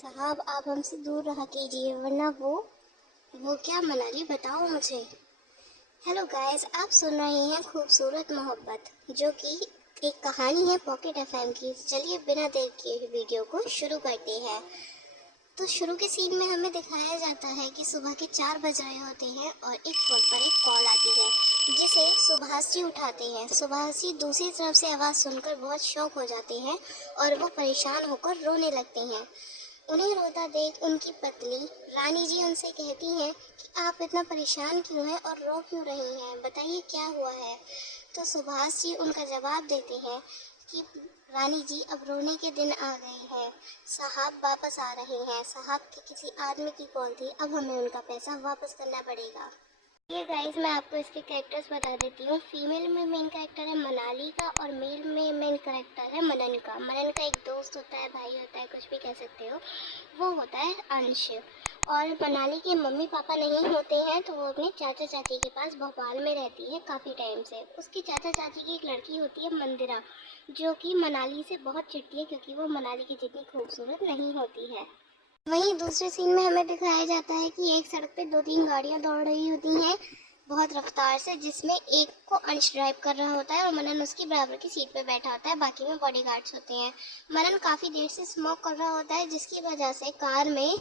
साहब आप हमसे दूर रहा कीजिए वरना वो क्या मनाली बताओ मुझे। हेलो गाइस, आप सुन रहे हैं खूबसूरत मोहब्बत जो कि एक कहानी है पॉकेट एफएम की। चलिए बिना देर किए वीडियो को शुरू करते हैं। तो शुरू के सीन में हमें दिखाया जाता है कि सुबह के 4 बज रहे होते हैं और एक फ़ोन पर एक कॉल आती है जिसे सुभाष जी उठाते हैं। सुभाष जी दूसरी तरफ से आवाज़ सुनकर बहुत शौक हो जाते हैं और वो परेशान होकर रोने लगते हैं। उन्हें रोता देख उनकी पत्नी रानी जी उनसे कहती हैं कि आप इतना परेशान क्यों हैं और रो क्यों रही हैं, बताइए क्या हुआ है। तो सुभाष जी उनका जवाब देते हैं कि रानी जी अब रोने के दिन आ गए हैं, साहब वापस आ रहे हैं, साहब के किसी आदमी की कॉल थी, अब हमें उनका पैसा वापस करना पड़ेगा। ये गाइस मैं आपको इसके कैरेक्टर्स बता देती हूँ। फीमेल में मेन कैरेक्टर है मनाली का और मेल में मेन कैरेक्टर है मनन का। मनन का एक दोस्त होता है, भाई होता है, कुछ भी कह सकते हो, वो होता है अंश। और मनाली के मम्मी पापा नहीं होते हैं तो वो अपने चाचा चाची के पास भोपाल में रहती है काफ़ी टाइम से। उसकी चाचा चाची की एक लड़की होती है मंदिरा, जो कि मनाली से बहुत चिढ़ती है क्योंकि वो मनाली की जितनी खूबसूरत नहीं होती है। वहीं दूसरे सीन में हमें दिखाया जाता है कि एक सड़क पे 2-3 गाड़ियां दौड़ रही होती हैं बहुत रफ्तार से, जिसमें एक को अंश ड्राइव कर रहा होता है और मनन उसकी बराबर की सीट पे बैठा होता है, बाकी में बॉडीगार्ड्स होते हैं। मनन काफ़ी देर से स्मोक कर रहा होता है जिसकी वजह से कार में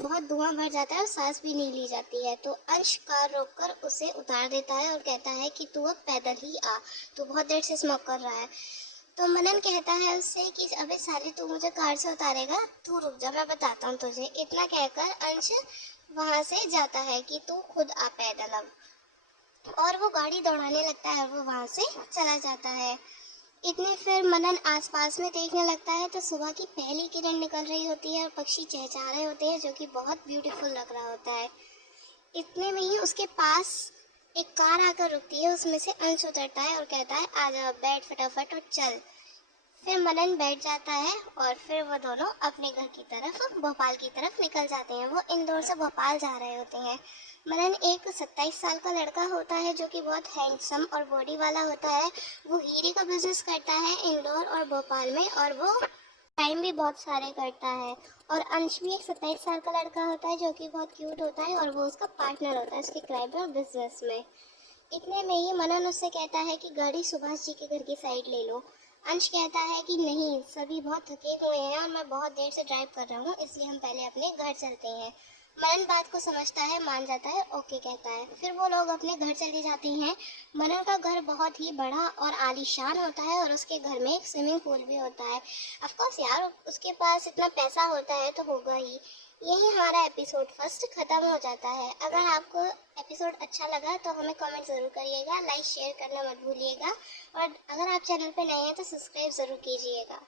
बहुत धुआं भर जाता है और सांस भी नहीं ली जाती है। तो अंश कार रोककर उसे उतार देता है और कहता है कि तू अब पैदल ही आ, तू बहुत देर से स्मोक कर रहा है। तो मनन कहता है उससे कि अबे साले तू मुझे कार से उतारेगा, तू रुक जा मैं बताता हूँ तुझे। इतना कहकर अंश वहां से जाता है कि तू खुद आ पैदल अब, और वो गाड़ी दौड़ाने लगता है, वो वहां से चला जाता है। इतने फिर मनन आसपास में देखने लगता है तो सुबह की पहली किरण निकल रही होती है और पक्षी चहचहा रहे होते हैं जो कि बहुत ब्यूटीफुल लग रहा होता है। इतने में ही उसके पास एक कार आकर रुकती है, उसमें से अंश उतरता है और कहता है आजा बैठ फटाफट और चल। फिर मनन बैठ जाता है और फिर वो दोनों अपने घर की तरफ भोपाल की तरफ निकल जाते हैं। वो इंदौर से भोपाल जा रहे होते हैं। मनन एक 27 साल का लड़का होता है जो कि बहुत हैंडसम और बॉडी वाला होता है। वो हीरे का बिजनेस करता है इंदौर और भोपाल में और वो टाइम भी बहुत सारे करता है। और अंश भी एक 27 साल का लड़का होता है जो कि बहुत क्यूट होता है और वो उसका पार्टनर होता है उसके क्राइम और बिजनेस में। इतने में ही मनन उससे कहता है कि गाड़ी सुभाष जी के घर की साइड ले लो। अंश कहता है कि नहीं, सभी बहुत थके हुए हैं और मैं बहुत देर से ड्राइव कर रहा हूँ, इसलिए हम पहले अपने घर चलते हैं। मनन बात को समझता है, मान जाता है, ओके कहता है। फिर वो लोग अपने घर चले जाते हैं। मनन का घर बहुत ही बड़ा और आलीशान होता है और उसके घर में एक स्विमिंग पूल भी होता है। ऑफकोर्स यार, उसके पास इतना पैसा होता है तो होगा ही। यही हमारा एपिसोड फर्स्ट ख़त्म हो जाता है। अगर आपको एपिसोड अच्छा लगा तो हमें कमेंट ज़रूर करिएगा, लाइक शेयर करना मत भूलिएगा और अगर आप चैनल पे नए हैं तो सब्सक्राइब ज़रूर कीजिएगा।